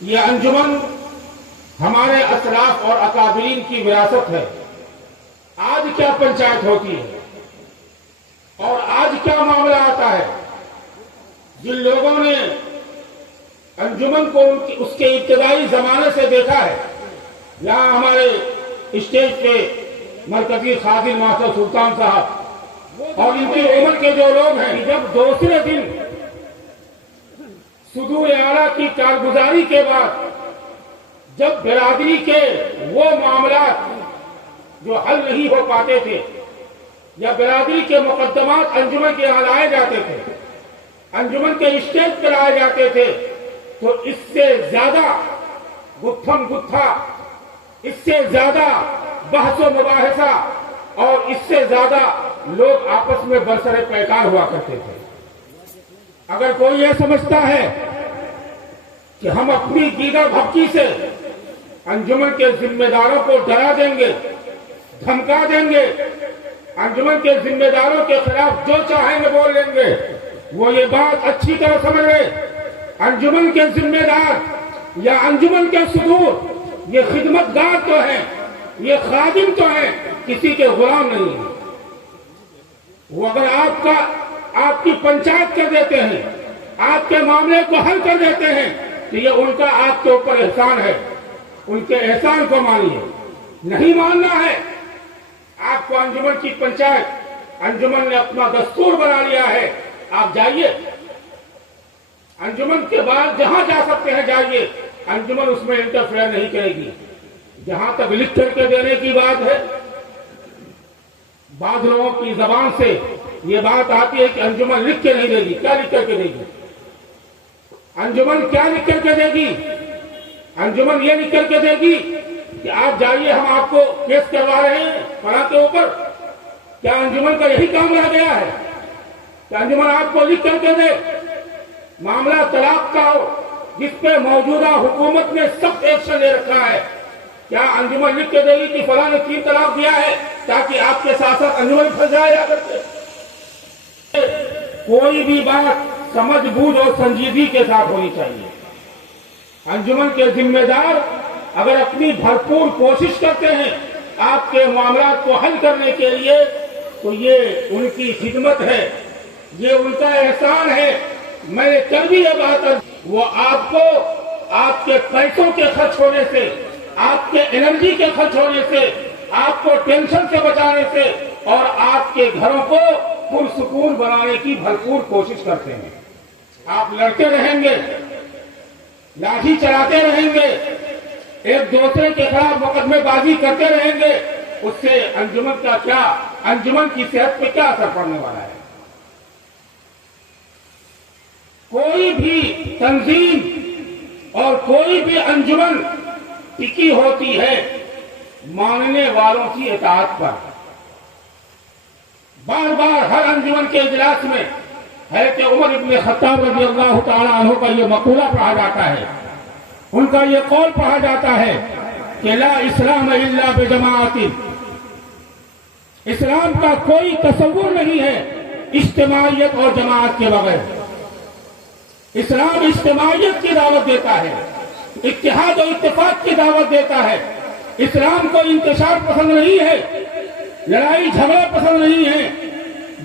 یہ انجمن ہمارے اسلاف اور اکابرین کی وراثت ہے۔ آج کیا پنچایت ہوتی ہے اور آج کیا معاملہ آتا ہے؟ جن لوگوں نے انجمن کو اس کے ابتدائی زمانے سے دیکھا ہے، یہاں ہمارے اسٹیج پہ مرکزی خادم ماسٹر سلطان صاحب اور ان کی عمر کے جو لوگ ہیں، جب دوسرے دن صدور اعلیٰ کی کارگزاری کے بعد جب برادری کے وہ معاملات جو حل نہیں ہو پاتے تھے یا برادری کے مقدمات انجمن کے یہاں لائے جاتے تھے، انجمن کے اسٹیج پہ لائے جاتے تھے، تو اس سے زیادہ گتھم گتھا، اس سے زیادہ بحث و مباحثہ اور اس سے زیادہ لوگ آپس میں برسر پیکار ہوا کرتے تھے۔ اگر کوئی یہ سمجھتا ہے کہ ہم اپنی دیگر بھبکی سے انجمن کے ذمہ داروں کو ڈرا دیں گے، دھمکا دیں گے، انجمن کے ذمہ داروں کے خلاف جو چاہیں گے بول لیں گے، وہ یہ بات اچھی طرح سمجھ لے، انجمن کے ذمہ دار یا انجمن کے صدور یہ خدمت گار تو ہیں، یہ خادم تو ہیں، کسی کے غلام نہیں ہیں۔ وہ اگر آپ کی پنچایت کر دیتے ہیں، آپ کے معاملے کو حل کر دیتے ہیں، تو یہ ان کا آپ کے اوپر احسان ہے، ان کے احسان کو مانیے۔ نہیں ماننا ہے، آپ کو انجمن کی پنچایت، انجمن نے اپنا دستور بنا لیا ہے، آپ جائیے، انجمن کے بعد جہاں جا سکتے ہیں جائیے، انجمن اس میں انٹرفیئر نہیں کرے گی۔ جہاں تک لکھ کر کے دینے کی بات ہے، بعض لوگوں کی زبان سے یہ بات آتی ہے کہ انجمن لکھ کے نہیں دے گی۔ کیا لکھ کر کے دے گی؟ انجمن کیا لکھ کر کے دے گی؟ انجمن یہ لکھ کر کے دے گی کہ آپ جائیے، ہم آپ کو کیس کروا رہے ہیں فلاں کے اوپر۔ کیا انجمن کا یہی کام رہ گیا ہے کہ انجمن آپ کو لکھ کر کے دے؟ معاملہ طلاق کا ہو جس پہ موجودہ حکومت نے سخت ایکشن لے رکھا ہے، کیا انجمن لکھ کے دے گی کہ فلاں نے 3 طلاق دیا ہے تاکہ آپ کے ساتھ ساتھ انجمن پھنس جائے؟ کوئی بھی بات سمجھ بوجھ اور سنجیدگی کے ساتھ ہونی چاہیے۔ انجمن کے ذمہ دار اگر اپنی بھرپور کوشش کرتے ہیں آپ کے معاملات کو حل کرنے کے لیے، تو یہ ان کی خدمت ہے، یہ ان کا احسان ہے۔ میں نے کل بھی یہ بات وہ آپ کو آپ کے پیسوں کے خرچ ہونے سے، آپ کے انرجی کے خرچ ہونے سے، آپ کو ٹینشن سے بچانے سے اور آپ کے گھروں کو پرسکون بنانے کی بھرپور کوشش کرتے ہیں۔ آپ لڑتے رہیں گے، لاٹھی چلاتے رہیں گے، ایک دوسرے کے خلاف مقدمے بازی کرتے رہیں گے، اس سے انجمن کا کیا، انجمن کی صحت پہ کیا اثر پڑنے والا ہے؟ کوئی بھی تنظیم اور کوئی بھی انجمن ٹکی ہوتی ہے ماننے والوں کی اطاعت پر۔ بار بار ہر انجمن کے اجلاس میں حضرت عمر ابن خطاب رضی اللہ تعالیٰ عنہ کا یہ مقولہ پڑھا جاتا ہے، ان کا یہ قول پڑھا جاتا ہے کہ لا اسلام الا بجماعت، اسلام کا کوئی تصور نہیں ہے اجتماعیت اور جماعت کے بغیر۔ اسلام اجتماعیت کی دعوت دیتا ہے، اتحاد و اتفاق کی دعوت دیتا ہے۔ اسلام کو انتشار پسند نہیں ہے، لڑائی جھگڑا پسند نہیں ہے،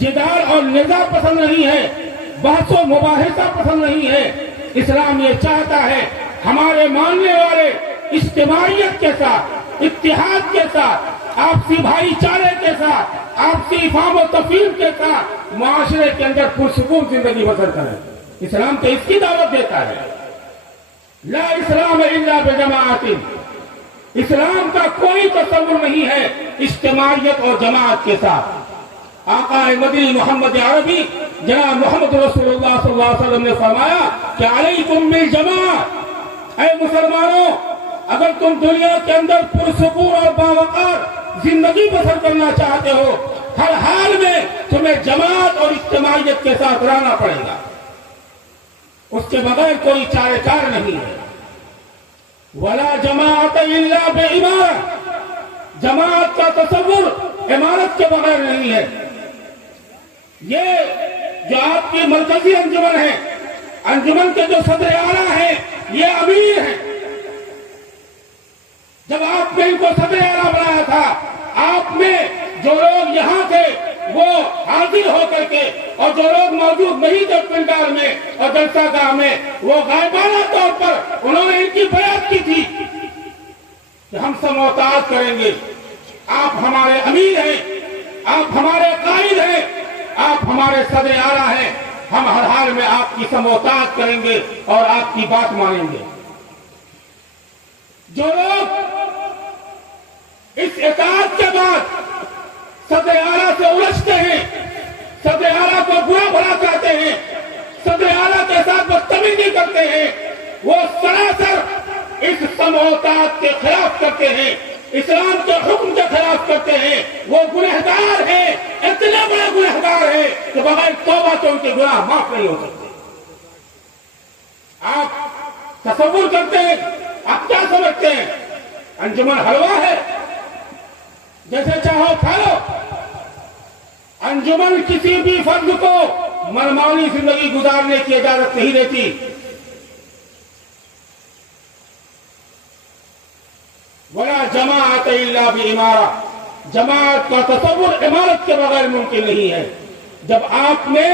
جدال اور نزاع پسند نہیں ہے، بحث و مباحثہ پسند نہیں ہے۔ اسلام یہ چاہتا ہے ہمارے ماننے والے اجتماعیت کے ساتھ، اتحاد کے ساتھ، آپسی بھائی چارے کے ساتھ، آپسی افہام و تفہیم کے ساتھ معاشرے کے اندر پرسکون زندگی بسر کریں۔ اسلام تو اس کی دعوت دیتا ہے، لا اسلام الا بجماعت، اسلام کا کوئی تصور نہیں ہے اجتماعیت اور جماعت کے ساتھ۔ آقا مدنی محمد عربی جناب محمد رسول اللہ صلی اللہ علیہ وسلم نے فرمایا کہ علیکم بالجماعت، اے مسلمانوں، اگر تم دنیا کے اندر پرسکون اور باوقار زندگی بسر کرنا چاہتے ہو، ہر حال میں تمہیں جماعت اور اجتماعیت کے ساتھ رہنا پڑے گا، اس کے بغیر کوئی چارہ کار نہیں ہے۔ ولا جماعت الا بامارۃ، جماعت کا تصور امارت کے بغیر نہیں ہے۔ یہ جو آپ کی مرکزی انجمن ہے، انجمن کے جو صدر اعلیٰ ہیں یہ امیر ہیں. جب آپ نے ان کو صدر اعلیٰ بنایا تھا، آپ نے جو لوگ یہاں تھے وہ حاضر ہو کر کے، اور جو لوگ موجود نہیں تھے پنڈال میں اور جلسہ گاہ میں، وہ غائبانہ طور پر انہوں نے ان کی بیعت کی تھی کہ ہم سے محتاط کریں گے. آپ ہمارے امیر ہیں، آپ ہمارے قائد ہیں، آپ ہمارے صدر اعلیٰ ہیں، ہم ہر حال میں آپ کی سموتاعت کریں گے اور آپ کی بات مانیں گے. جو لوگ اس اطاعت کے بعد صدر اعلیٰ سے الجھتے ہیں، صدر اعلیٰ کو برا بھلا کہتے ہیں، صدر اعلیٰ کے ساتھ بدتمیزی کرتے ہیں، وہ سراسر اس سموتاعت کے خلاف کرتے ہیں، اسلام کے حکم کے خلاف کرتے ہیں. وہ گنہگار ہیں، اتنے بڑے گنہگار ہیں کہ بغیر توبہ تو ان کے گناہ معاف نہیں ہو سکتے. آپ تصور کرتے ہیں، آپ کیا سمجھتے ہیں انجمن حلوہ ہے؟ جیسے چاہو کھا لو. انجمن کسی بھی فرد کو منمانی زندگی گزارنے کی اجازت نہیں دیتی. ولا جماعت الا بامارہ، جماعت کا تصور عمارت کے بغیر ممکن نہیں ہے. جب آپ نے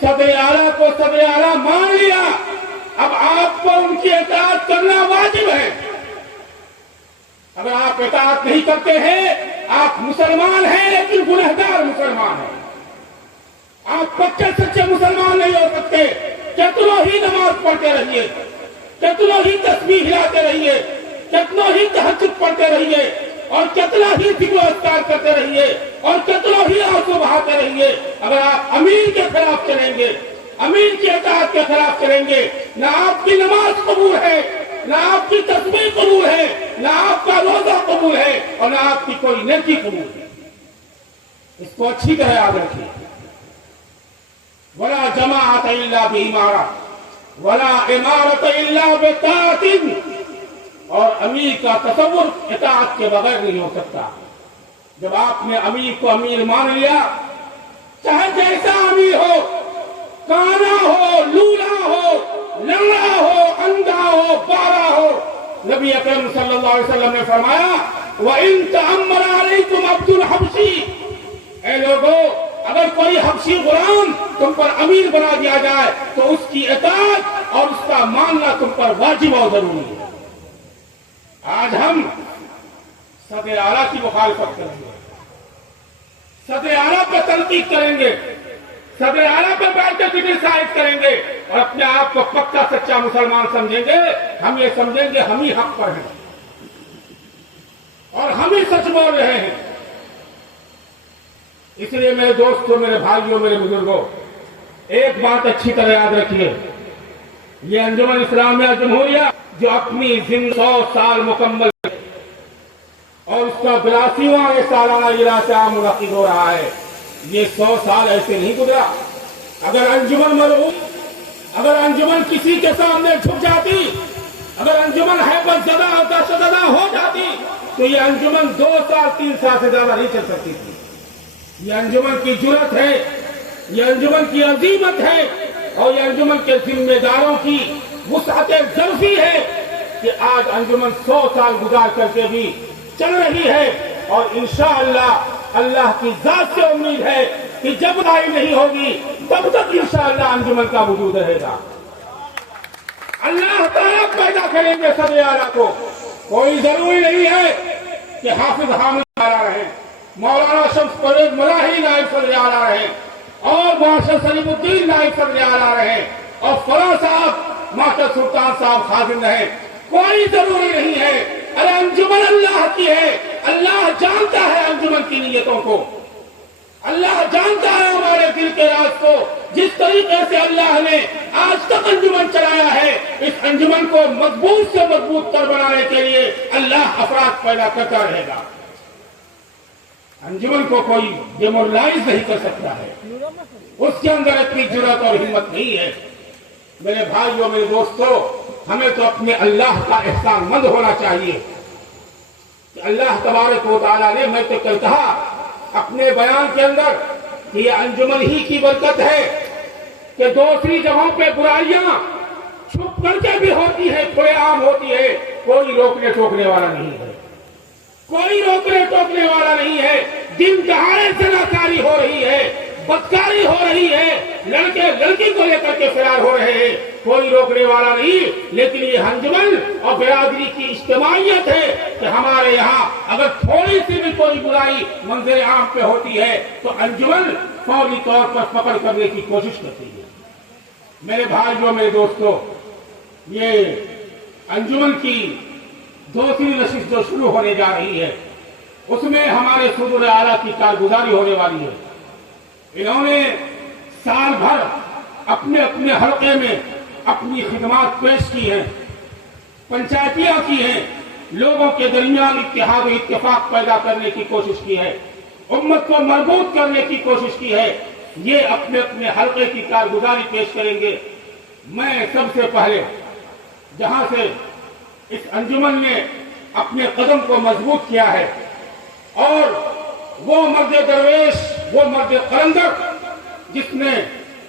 صدر اعلیٰ کو صدر اعلیٰ مان لیا، اب آپ کو ان کی اطاعت کرنا واجب ہے. اگر آپ اطاعت نہیں کرتے ہیں، آپ مسلمان ہیں لیکن گنہگار مسلمان ہیں. آپ پکے سچے مسلمان نہیں ہو سکتے. کتنوں ہی نماز پڑھتے رہیے، کتنوں ہی تسبیح ہلاتے رہیے، کتنوں ہی تہجد پڑھتے رہیے، اور کتنا ہی ذکر و اذکار کرتے رہیے، اور کتنوں ہی آنسو بہاتے رہیے. اگر آپ امیر کے خلاف چلیں گے، امیر کی اطاعت کے خلاف چلیں گے، نہ آپ کی نماز قبول ہے، نہ آپ کی تسبیح قبول ہے، نہ آپ کا روزہ قبول ہے، اور نہ آپ کی کوئی نیکی قبول ہے. اس کو اچھی طرح یاد رکھیے. ولا جماعت الا بامارہ ولا امارت الا بطاعت، اور امیر کا تصور اطاعت کے بغیر نہیں ہو سکتا. جب آپ نے امیر کو امیر مان لیا، چاہے جیسا امیر ہو، کانا ہو، لولا ہو، لنگڑا ہو، اندھا ہو، بارہ ہو، نبی اکرم صلی اللہ علیہ وسلم نے فرمایا وَإِن تَأَمَّرَ عَلَيْكُمْ عَبْدُ الْحَبْشِ، اے لوگو اگر کوئی حبشی غلام تم پر امیر بنا دیا جائے تو اس کی اطاعت اور اس کا ماننا تم پر واجب اور ضروری ہے. آج ہم صدر اعلیٰ کی مخالفت کریں گے، صدر اعلیٰ پہ تنقید کریں گے، صدر اعلیٰ پہ بیٹھ کے کرٹیسائز کریں گے، اور اپنے آپ کو پکا سچا مسلمان سمجھیں گے. ہم یہ سمجھیں گے ہم ہی حق پر ہیں اور ہم ہی سچ بول رہے ہیں. اس لیے میرے دوستوں، میرے بھائیوں، میرے بزرگوں، ایک بات اچھی طرح یاد رکھیے. یہ انجمن اسلامیہ جمہوریہ جو اپنی 100 سال مکمل اور اس کا 82واں سالانہ اجلاس عام منعقد ہو رہا ہے، یہ 100 سال ایسے نہیں گزرا. اگر انجمن مرعوب، اگر انجمن کسی کے سامنے جھک جاتی، اگر انجمن ہیبت زدہ اور دہشت زدہ ہو جاتی تو یہ انجمن 2 سال 3 سال سے زیادہ نہیں چل سکتی تھی. یہ انجمن کی جرأت ہے، یہ انجمن کی عظیمت ہے، اور یہ انجمن کے ذمہ داروں کی وسعت ظرفی ہے کہ آج انجمن 100 سال گزار کر کے بھی چل رہی ہے. اور انشاءاللہ اللہ کی ذات سے امید ہے کہ جب لڑائی نہیں ہوگی تب تک انشاءاللہ انجمن کا وجود رہے گا. اللہ تعالیٰ پیدا کریں گے صدر اعلیٰ کو. کوئی ضروری نہیں ہے کہ حافظ حامد اعلیٰ رہے، مولانا شمس پرویز ملاحی نائب صدر اعلیٰ رہے، اور مارشل سلیم الدین نائب صدر اعلیٰ رہے، اور فلاں صاحب ماسٹر سلطان صاحب خادم رہے. کوئی ضروری نہیں ہے. ارے انجمن اللہ کی ہے، اللہ جانتا ہے انجمن کی نیتوں کو، اللہ جانتا ہے ہمارے دل کے راز کو. جس طریقے سے اللہ نے آج تک انجمن چلایا ہے، اس انجمن کو مضبوط سے مضبوط تر بنانے کے لیے اللہ افراد پیدا کرتا رہے گا. انجمن کو کوئی ڈیمورلائز نہیں کر سکتا ہے، اس کے اندر اتنی جرأت اور ہمت نہیں ہے. میرے بھائیوں، میرے دوستوں، ہمیں تو اپنے اللہ کا احسان مند ہونا چاہیے کہ اللہ تبارک و تعالیٰ نے، میں تو کل کہا اپنے بیان کے اندر کہ یہ انجمن ہی کی برکت ہے کہ دوسری جگہوں پہ برائیاں چھپ کر کے بھی ہوتی ہے، کھلے عام ہوتی ہے، کوئی روکنے ٹوکنے والا نہیں ہے، کوئی روکنے ٹوکنے والا نہیں ہے۔ دن دہاڑے زناکاری ہو رہی ہے، بدکاری ہو رہی ہے، لڑکے لڑکی کو لے کر کے فرار ہو رہے ہیں، کوئی روکنے والا نہیں۔ لیکن یہ انجمن اور برادری کی اجتماعیت ہے کہ ہمارے یہاں اگر تھوڑی سی بھی کوئی برائی منظر عام پہ ہوتی ہے تو انجمن فوری طور پر پکڑ کرنے کی کوشش کرتی ہے۔ میرے بھائیوں، میرے دوستوں، یہ انجمن کی دوسری نشست جو شروع ہونے جا رہی ہے اس میں ہمارے صدور اعلیٰ کی کارگزاری ہونے والی ہے۔ انہوں نے سال بھر اپنے اپنے حلقے میں اپنی خدمات پیش کی ہیں، پنچایتیاں کی ہیں، لوگوں کے درمیان اتحاد و اتفاق پیدا کرنے کی کوشش کی ہے، امت کو مربوط کرنے کی کوشش کی ہے۔ یہ اپنے اپنے حلقے کی کارگزاری پیش کریں گے۔ میں سب سے پہلے جہاں سے اس انجمن نے اپنے قدم کو مضبوط کیا ہے، اور وہ مرد درویش، وہ مرد قلندر جس نے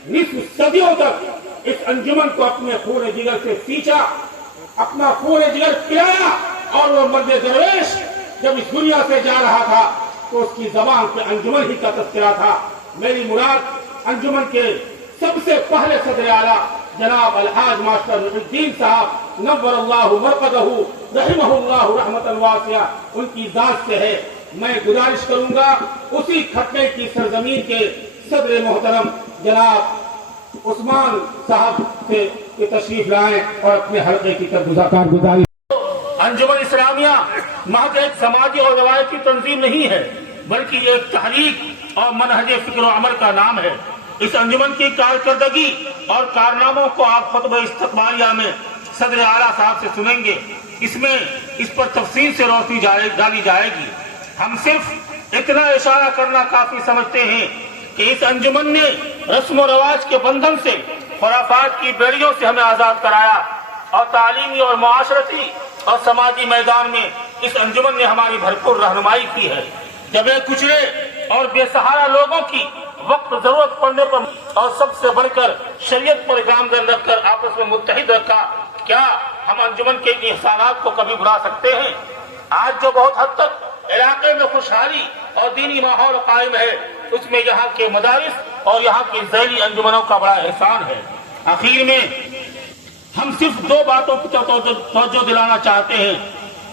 نصف صدیوں تک اس انجمن کو اپنے خون جگر سے سینچا، اپنا خون جگر پلایا، اور وہ مرد درویش جب اس دنیا سے جا رہا تھا تو اس کی زبان پہ انجمن ہی کا تذکرہ تھا۔ میری مراد انجمن کے سب سے پہلے صدر اعلیٰ جناب الحاج ماسٹر محی الدین صاحب نور اللہ مرقدہ رحمہ اللہ رحمۃ واسعہ ان کی ذات سے ہے۔ میں گزارش کروں گا اسی کھٹے کی سرزمین کے صدر محترم جناب عثمان صاحب سے کہ تشریف لائیں اور اپنے حلقے کی کارگزاری۔ انجمن اسلامیہ محض ایک سماجی اور روایتی تنظیم نہیں ہے، بلکہ یہ ایک تحریک اور منہج فکر و عمل کا نام ہے۔ اس انجمن کی کارکردگی اور کارناموں کو آپ خطبہ استقبالیہ میں صدر اعلیٰ صاحب سے سنیں گے۔ اس میں اس پر تفصیل سے روشنی ڈالی جائے گی۔ ہم صرف اتنا اشارہ کرنا کافی سمجھتے ہیں کہ اس انجمن نے رسم و رواج کے بندھن سے، خرافات کی بیڑیوں سے ہمیں آزاد کرایا، اور تعلیمی اور معاشرتی اور سماجی میدان میں اس انجمن نے ہماری بھرپور رہنمائی کی ہے۔ دبے کچلے اور بے سہارا لوگوں کی وقت ضرورت پڑنے پر اور سب سے بڑھ کر شریعت پر گامزن رکھ کر آپس میں متحد رکھا۔ کیا ہم انجمن کے احسانات کو کبھی بھلا سکتے ہیں؟ آج جو بہت حد تک علاقے میں خوشحالی اور دینی ماحول قائم ہے، اس میں یہاں کے مدارس اور یہاں کی ذیلی انجمنوں کا بڑا احسان ہے۔ آخر میں ہم صرف دو باتوں کی توجہ دلانا چاہتے ہیں۔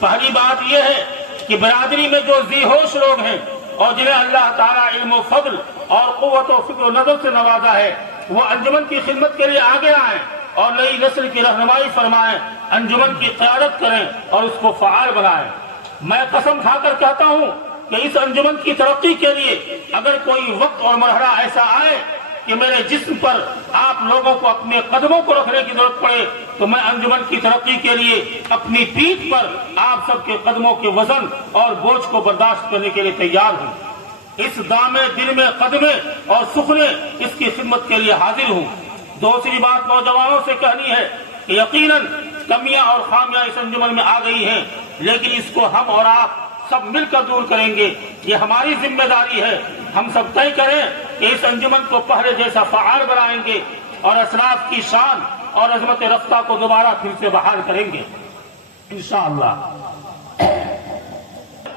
پہلی بات یہ ہے کہ برادری میں جو ذی ہوش لوگ ہیں اور جنہیں اللہ تعالیٰ علم و فضل اور قوت و فکر و نظر سے نوازا ہے، وہ انجمن کی خدمت کے لیے آگے آئیں اور نئی نسل کی رہنمائی فرمائیں، انجمن کی قیادت کریں اور اس کو فعال بنائیں۔ میں قسم کھا کر کہتا ہوں کہ اس انجمن کی ترقی کے لیے اگر کوئی وقت اور مرحلہ ایسا آئے کہ میرے جسم پر آپ لوگوں کو اپنے قدموں کو رکھنے کی ضرورت پڑے، تو میں انجمن کی ترقی کے لیے اپنی پیٹھ پر آپ سب کے قدموں کے وزن اور بوجھ کو برداشت کرنے کے لیے تیار ہوں۔ اس دامے دل میں قدمے اور سخنے اس کی خدمت کے لیے حاضر ہوں۔ دوسری بات نوجوانوں سے کہنی ہے کہ یقیناً کمیاں اور خامیاں اس انجمن میں آ گئی ہیں، لیکن اس کو ہم اور آپ سب مل کر دور کریں گے۔ یہ ہماری ذمہ داری ہے۔ ہم سب طے کریں کہ اس انجمن کو پہلے جیسا فعال بنائیں گے اور اسلاف کی شان اور عظمت رفتہ کو دوبارہ پھر سے بحال کریں گے انشاءاللہ۔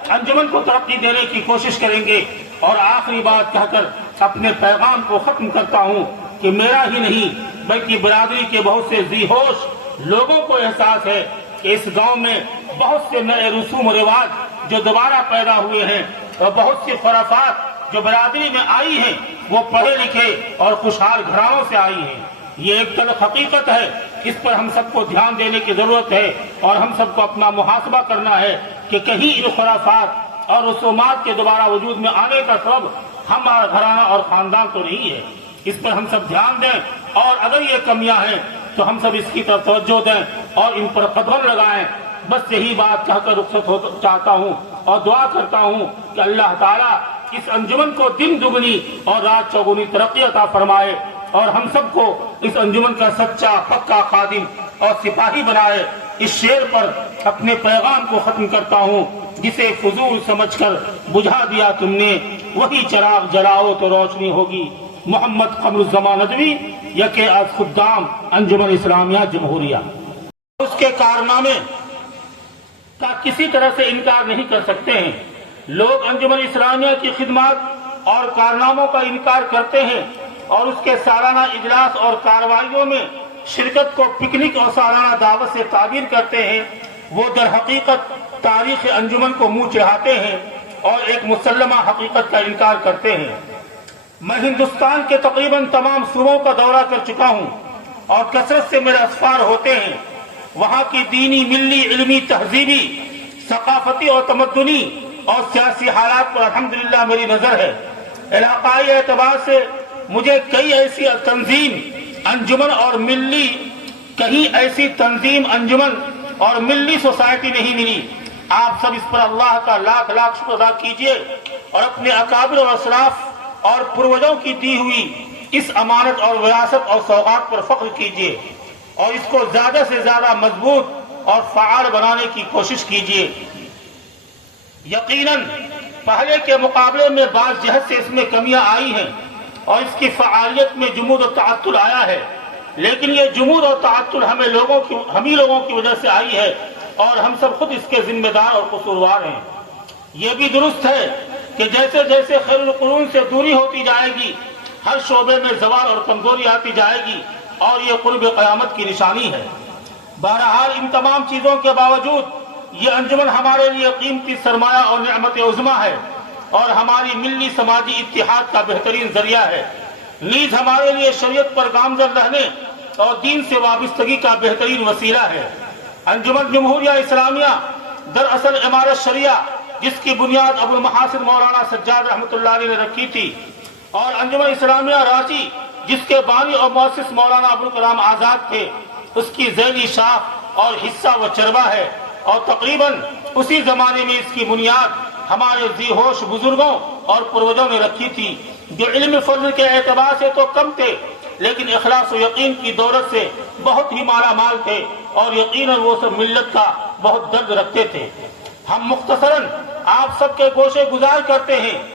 انجمن کو ترقی دینے کی کوشش کریں گے۔ اور آخری بات کہہ کر اپنے پیغام کو ختم کرتا ہوں کہ میرا ہی نہیں بلکہ برادری کے بہت سے ذی ہوش لوگوں کو احساس ہے کہ اس گاؤں میں بہت سے نئے رسوم و رواج جو دوبارہ پیدا ہوئے ہیں اور بہت سی خرافات جو برادری میں آئی ہیں وہ پڑھے لکھے اور خوشحال گھرانوں سے آئی ہیں۔ یہ ایک تلخ حقیقت ہے، اس پر ہم سب کو دھیان دینے کی ضرورت ہے اور ہم سب کو اپنا محاسبہ کرنا ہے کہ کہیں ان خرافات اور رسومات کے دوبارہ وجود میں آنے کا سبب ہمارا گھرانہ اور خاندان تو نہیں ہے۔ اس پر ہم سب دھیان دیں، اور اگر یہ کمیاں ہیں تو ہم سب اس کی طرف توجہ دیں اور ان پر قدم لگائیں۔ بس یہی بات کہہ کر رخصت چاہتا ہوں اور دعا کرتا ہوں کہ اللہ تعالیٰ اس انجمن کو دن دگنی اور رات چوگنی ترقی عطا فرمائے اور ہم سب کو اس انجمن کا سچا پکا خادم اور سپاہی بنائے۔ اس شعر پر اپنے پیغام کو ختم کرتا ہوں، جسے فضول سمجھ کر بجھا دیا تم نے، وہی چراغ جلاؤ تو روشنی ہوگی۔ محمد قمر الزمان ندوی یکے از خدام انجمن اسلامیہ جمہوریہ۔ اس کے کارنامے کا کسی طرح سے انکار نہیں کر سکتے ہیں۔ لوگ انجمن اسلامیہ کی خدمات اور کارناموں کا انکار کرتے ہیں اور اس کے سالانہ اجلاس اور کارروائیوں میں شرکت کو پکنک اور سالانہ دعوت سے تعبیر کرتے ہیں۔ وہ در حقیقت تاریخ انجمن کو منہ چڑھاتے ہیں اور ایک مسلمہ حقیقت کا انکار کرتے ہیں۔ میں ہندوستان کے تقریباً تمام صوبوں کا دورہ کر چکا ہوں اور کثرت سے میرے اسفار ہوتے ہیں۔ وہاں کی دینی، ملی، علمی، تہذیبی، ثقافتی اور تمدنی اور سیاسی حالات پر الحمدللہ میری نظر ہے۔ علاقائی اعتبار سے مجھے کئی ایسی تنظیم انجمن اور ملی اور ملی سوسائٹی نہیں ملی۔ آپ سب اس پر اللہ کا لاکھ لاکھ شکر ادا کیجئے اور اپنے اکابر اور اسلاف اور پروجوں کی دی ہوئی اس امانت اور وراثت اور سوغات پر فخر کیجئے اور اس کو زیادہ سے زیادہ مضبوط اور فعال بنانے کی کوشش کیجئے۔ یقیناً پہلے کے مقابلے میں بعض جہت سے اس میں کمیاں آئی ہیں اور اس کی فعالیت میں جمود و تعطل آیا ہے، لیکن یہ جمود اور تعطل ہم ہی لوگوں کی وجہ سے آئی ہے اور ہم سب خود اس کے ذمہ دار اور قصوروار ہیں۔ یہ بھی درست ہے کہ جیسے جیسے خیر القرون سے دوری ہوتی جائے گی، ہر شعبے میں زوال اور کمزوری آتی جائے گی اور یہ قرب قیامت کی نشانی ہے۔ بہرحال ان تمام چیزوں کے باوجود یہ انجمن ہمارے لیے قیمتی سرمایہ اور نعمت عظمیٰ ہے اور ہماری ملی سماجی اتحاد کا بہترین ذریعہ ہے، نیز ہمارے لیے شریعت پر گامزن رہنے اور دین سے وابستگی کا بہترین وسیلہ ہے۔ انجمن جمہوریہ اسلامیہ دراصل عمارت شریعہ جس کی بنیاد ابو المحاسن مولانا سجاد رحمۃ اللہ علیہ نے رکھی تھی، اور انجمن اسلامیہ رانچی جس کے بانی اور مؤسس مولانا ابوالکلام آزاد تھے، اس کی ذیلی شاخ اور حصہ و چربہ ہے، اور تقریباً اسی زمانے میں اس کی بنیاد ہمارے ذی ہوش بزرگوں اور پروجوں نے رکھی تھی، جو علم فضل کے اعتبار سے تو کم تھے لیکن اخلاص و یقین کی دولت سے بہت ہی مالا مال تھے اور یقیناً وہ سب ملت کا بہت درد رکھتے تھے۔ ہم مختصراً آپ سب کے گوشے گزار کرتے ہیں